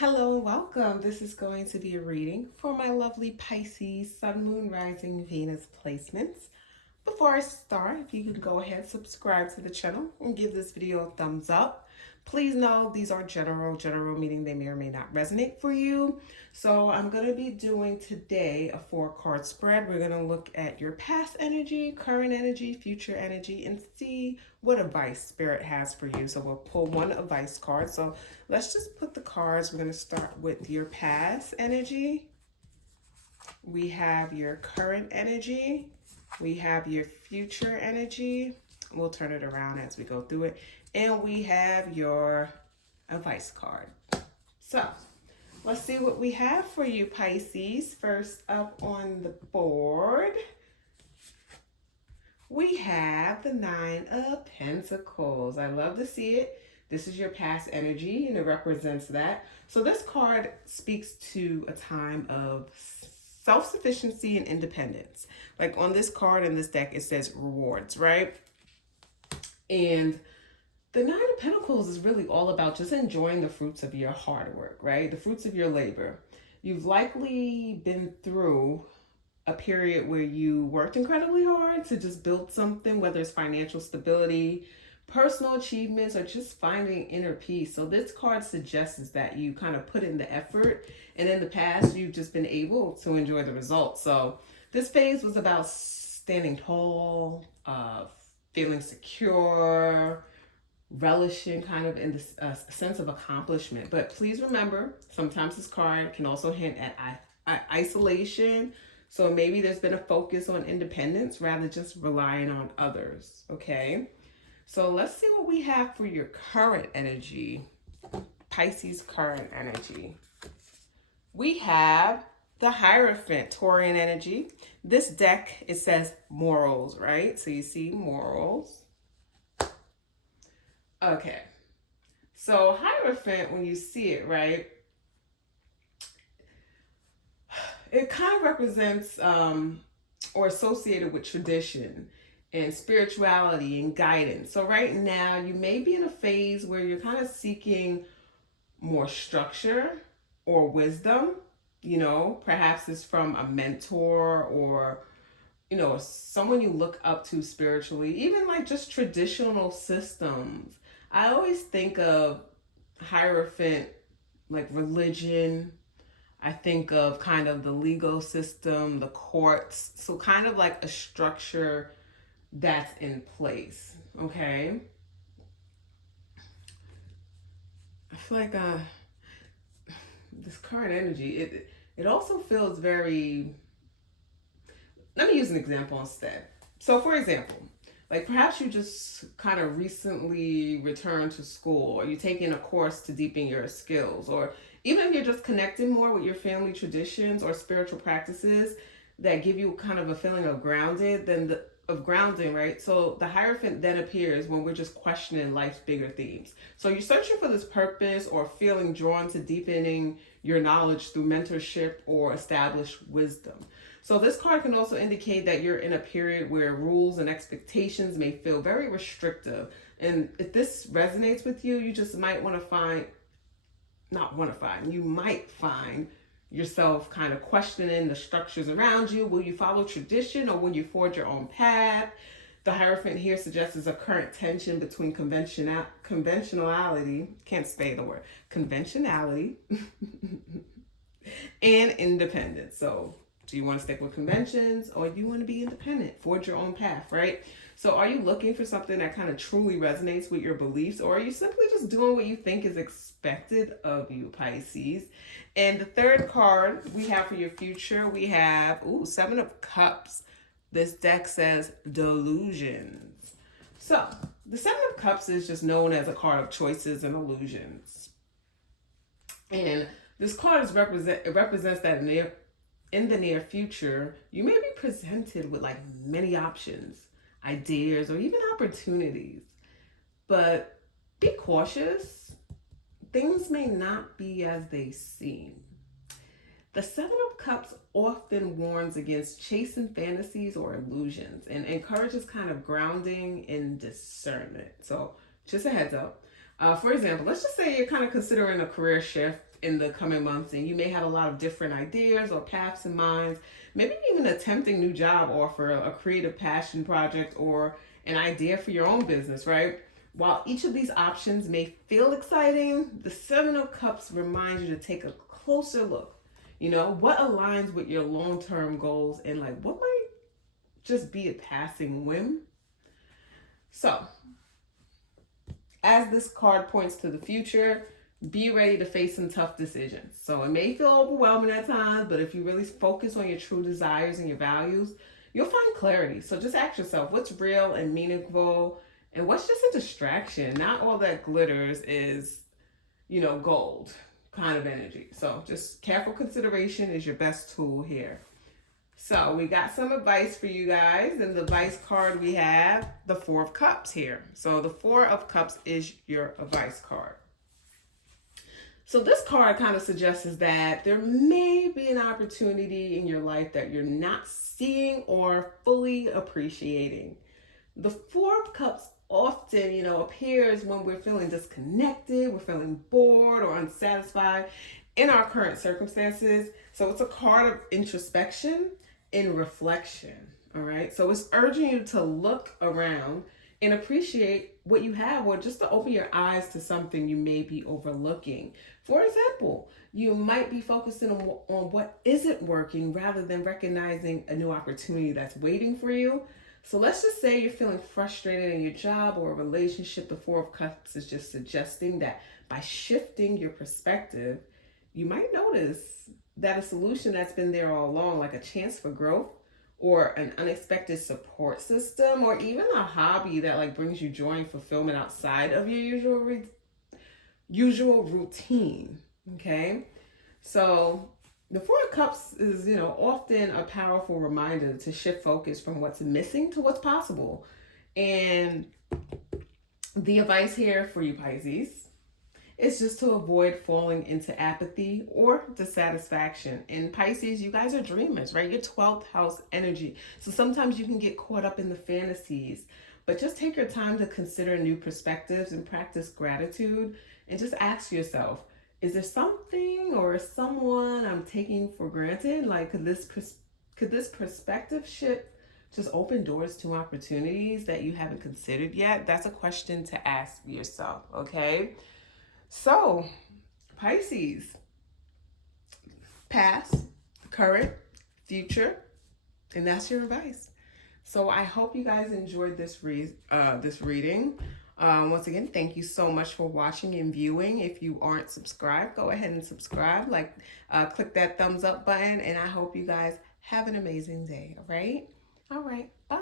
Hello and welcome. This is going to be a reading for my lovely Pisces, Sun, Moon, Rising, Venus placements. Before I start, if you could go ahead, subscribe to the channel and give this video a thumbs up. Please know these are general, meaning they may or may not resonate for you. So I'm going to be doing today a 4-card spread. We're going to look at your past energy, current energy, future energy, and see what advice Spirit has for you. So we'll pull one advice card. So let's just put the cards. We're going to start with your past energy. We have your current energy. We have your future energy. We'll turn it around as we go through it. And we have your advice card. So let's see what we have for you, Pisces. First up on the board, we have the 9 of Pentacles. I love to see it. This is your past energy and it represents that. So this card speaks to a time of self-sufficiency and independence. Like on this card in this deck, it says rewards, right? And the 9 of Pentacles is really all about just enjoying the fruits of your hard work, right? The fruits of your labor. You've likely been through a period where you worked incredibly hard to just build something, whether it's financial stability, personal achievements, or just finding inner peace. So this card suggests that you kind of put in the effort, and in the past you've just been able to enjoy the results. So this phase was about standing tall, feeling secure, relishing kind of in this sense of accomplishment. But please remember, sometimes this card can also hint at isolation. So maybe there's been a focus on independence rather just relying on others, okay? So let's see what we have for your current energy, Pisces current energy. We have the Hierophant, Taurian energy. This deck, it says morals, right? So you see morals. Okay. So Hierophant, when you see it, right, it kind of represents or associated with tradition and spirituality and guidance. So right now you may be in a phase where you're kind of seeking more structure or wisdom. You know, perhaps it's from a mentor or, you know, someone you look up to spiritually, even like just traditional systems. I always think of Hierophant like religion. I think of kind of the legal system, the courts. So kind of like a structure that's in place, okay? I feel like this current energy, it also feels very, let me use an example instead. So for example, like perhaps you just kind of recently returned to school, or you're taking a course to deepen your skills, or even if you're just connecting more with your family traditions or spiritual practices that give you kind of a feeling of grounding, right? So the Hierophant then appears when we're just questioning life's bigger themes. So you're searching for this purpose or feeling drawn to deepening your knowledge through mentorship or established wisdom. So this card can also indicate that you're in a period where rules and expectations may feel very restrictive. And if this resonates with you, you just might you might find yourself kind of questioning the structures around you. Will you follow tradition or will you forge your own path? The Hierophant here suggests a current tension between conventionality, can't say the word, conventionality, and independence. So do you want to stick with conventions or do you want to be independent, forge your own path, right? So are you looking for something that kind of truly resonates with your beliefs, or are you simply just doing what you think is expected of you, Pisces? And the third card we have for your future, we have, 7 of Cups. This deck says delusions. So the 7 of Cups is just known as a card of choices and illusions. And this card represents that in the near future, you may be presented with like many options, ideas, or even opportunities. But be cautious. Things may not be as they seem. The 7 of Cups often warns against chasing fantasies or illusions and encourages kind of grounding in discernment. So just a heads up. For example, let's just say you're kind of considering a career shift in the coming months, and you may have a lot of different ideas or paths in mind, maybe even attempting new job offer, a creative passion project, or an idea for your own business, right? While each of these options may feel exciting, the Seven of Cups reminds you to take a closer look. You know, what aligns with your long-term goals, and like what might just be a passing whim. So, as this card points to the future, be ready to face some tough decisions. So it may feel overwhelming at times, but if you really focus on your true desires and your values, you'll find clarity. So just ask yourself, what's real and meaningful, and what's just a distraction? Not all that glitters is, gold kind of energy. So just careful consideration is your best tool here. So we got some advice for you guys. In the advice card, we have the Four of Cups here. So the Four of Cups is your advice card. So this card kind of suggests that there may be an opportunity in your life that you're not seeing or fully appreciating. The Four of Cups often, appears when we're feeling disconnected, we're feeling bored or unsatisfied in our current circumstances. So it's a card of introspection and reflection, all right? So it's urging you to look around and appreciate what you have, or just to open your eyes to something you may be overlooking. For example, you might be focusing on what isn't working rather than recognizing a new opportunity that's waiting for you. So let's just say you're feeling frustrated in your job or a relationship. The Four of Cups is just suggesting that by shifting your perspective, you might notice that a solution that's been there all along, like a chance for growth or an unexpected support system, or even a hobby that like brings you joy and fulfillment outside of your usual routine. Okay, so the Four of Cups is, often a powerful reminder to shift focus from what's missing to what's possible. And the advice here for you Pisces is just to avoid falling into apathy or dissatisfaction. In Pisces, you guys are dreamers, right? Your 12th house energy. So sometimes you can get caught up in the fantasies, but just take your time to consider new perspectives and practice gratitude, and just ask yourself, is there something or someone I'm taking for granted? Like, could this perspective shift just open doors to opportunities that you haven't considered yet? That's a question to ask yourself, okay? So, Pisces, past, current, future, and that's your advice. So I hope you guys enjoyed this reading. Once again, thank you so much for watching and viewing. If you aren't subscribed, go ahead and subscribe. Click that thumbs up button, and I hope you guys have an amazing day. All right, bye.